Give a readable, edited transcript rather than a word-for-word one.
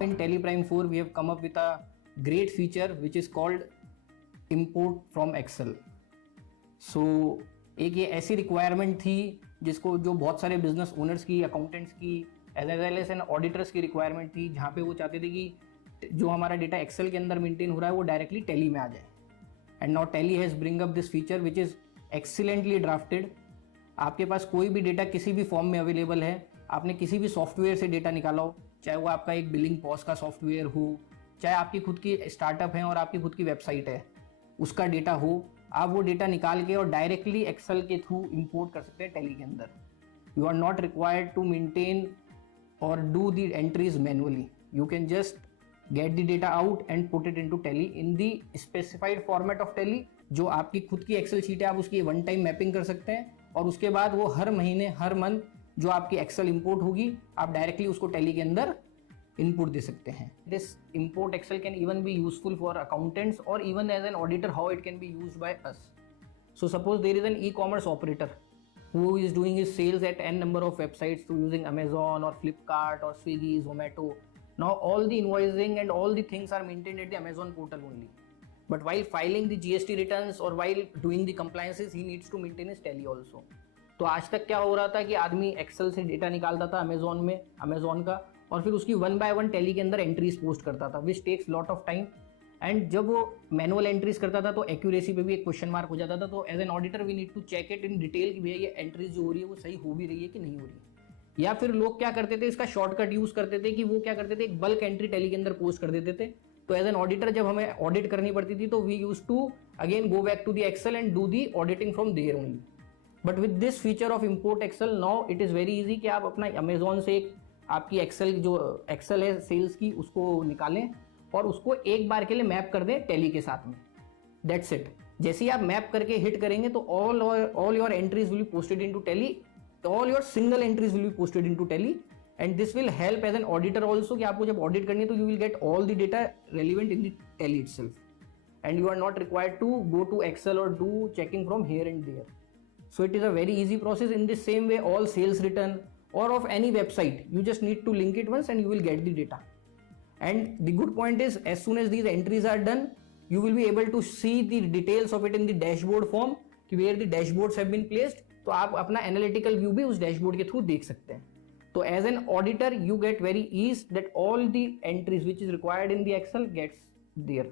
In Teleprime 4, we have come up with a great feature which is called import from Excel. So एक ये ऐसी requirement थी जिसको जो बहुत सारे बिजनेस ओनर्स की, अकाउंटेंट्स की, as well as an auditors की रिक्वायरमेंट थी, जहाँ पे वो चाहते थे कि जो हमारा डेटा एक्सेल के अंदर मेंटेन हो रहा है वो डायरेक्टली टैली में आ जाए. And now tally has bring up this feature which is excellently drafted. आपके पास कोई भी डेटा किसी भी फॉर्म में अवेलेबल है, आपने किसी भी सॉफ्टवेयर से डेटा निकाला हो, चाहे वो आपका एक बिलिंग पॉज का सॉफ्टवेयर हो, चाहे आपकी खुद की स्टार्टअप है और आपकी खुद की वेबसाइट है, उसका डेटा हो, आप वो डेटा निकाल के और डायरेक्टली एक्सेल के थ्रू इंपोर्ट कर सकते हैं टैली के अंदर. You are not required to maintain और do the entries manually. You can just get the data out and put it into Tally in the specified format of Tally. जो आपकी खुद की एक्सेल शीट है, आप उसकी वन टाइम मैपिंग कर सकते हैं और उसके बाद वो हर महीने, हर मंथ जो आपकी एक्सेल इंपोर्ट होगी, आप डायरेक्टली उसको टैली के अंदर इनपुट दे सकते हैं. This import Excel can even be useful for accountants or even as an auditor, how it can be used by us. So suppose there is an e-commerce operator who is doing his sales at n number of websites through using Amazon or Flipkart or Swiggy, Zomato. Now all the invoicing and all the things are maintained at the Amazon portal only. But while filing the GST returns or while doing the compliances, he needs to maintain his tally also. तो आज तक क्या हो रहा था कि आदमी Excel से डेटा निकालता था अमेजोन में, अमेजोन का, और फिर उसकी वन बाय वन टैली के अंदर एंट्रीज पोस्ट करता था, which takes lot of time. And जब वो मैनुअल एंट्रीज करता था तो एक्यूरेसी पे भी एक क्वेश्चन मार्क हो जाता था. तो as an auditor we need to check it in detail कि भैया ये एंट्रीज जो हो रही है वो सही हो भी रही है कि नहीं हो रही है. या फिर लोग क्या करते थे, इसका शॉर्टकट यूज करते थे कि वो क्या करते थे, एक बल्क एंट्री टैली के अंदर पोस्ट कर देते थे. तो एज एन ऑडिटर जब हमें ऑडिट करनी पड़ती थी तो we use to again go back to the Excel and do the auditing from there only. But with this feature of import Excel now it is very easy कि आप अपना Amazon से एक आपकी एक्सेल जो एक्सेल है sales की उसको निकालें और उसको एक बार के लिए मैप कर दें टैली के साथ में. That's it. जैसे ही आप मैप करके हिट करेंगे तो all your entries will be posted into Tally, all your single entries will be posted into Tally. And this will help as an auditor also कि आपको जब ऑडिट करनी है तो you will get all the data relevant in the Tally itself and you are not required to go to Excel और do checking from here and there. So it is a very easy process. In this same way, all sales return or of any website, you just need to link it once and you will get the data. And the good point is, as soon as these entries are done, you will be able to see the details of it in the dashboard form, where the dashboards have been placed. तो आप अपना analytical view भी उस dashboard के through देख सकते हैं. तो as an auditor, you get very ease that all the entries which is required in the Excel gets there.